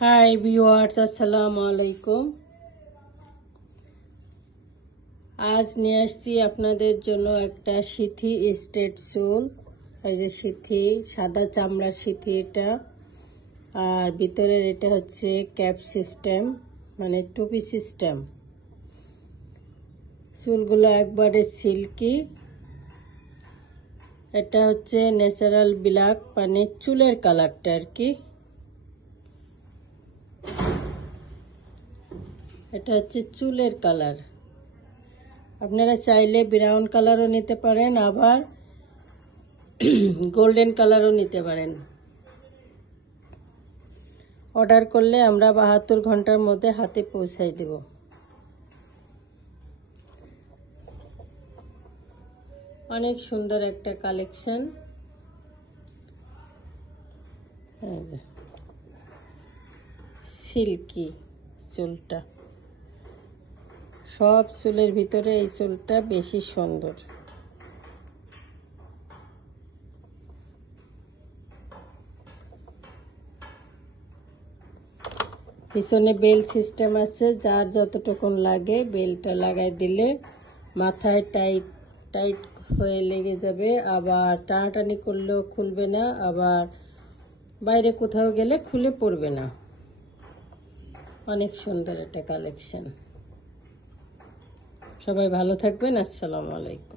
Hi viewers, আসসালামু আলাইকুম। আজ নিয়ে আসছি আপনাদের জন্য একটা সিথি স্ট্রেট চুল। এই যে সিথি, সাদা চামড়ার সিথি এটা। আর ভিতরের এটা হচ্ছে ক্যাপ সিস্টেম, মানে টুপি সিস্টেম। চুলগুলো একবারে সিল্কি। এটা হচ্ছে ন্যাচারাল ব্ল্যাক, মানে চুলের কালারটা আর কি। এটা হচ্ছে চুলের কালার। আপনারা চাইলে ব্রাউন কালারও নিতে পারেন, আবার গোল্ডেন কালারও নিতে পারেন। অর্ডার করলে আমরা 72 ঘন্টার মধ্যে হাতে পৌঁছাই দেব। অনেক সুন্দর একটা কালেকশন। সিল্কি চুলটা, সব চুলের ভিতরে এই চুলটা বেশি সুন্দর। পিছনে বেল সিস্টেম আছে, যার যতটুকুন লাগে বেলটা লাগাই দিলে মাথায় টাইট টাইট হয়ে লেগে যাবে। আবার টানাটানি করলেও খুলবে না, আবার বাইরে কোথাও গেলে খুলে পড়বে না। অনেক সুন্দর একটা কালেকশন। সবাই ভালো থাকবেন। আসসালামু আলাইকুম।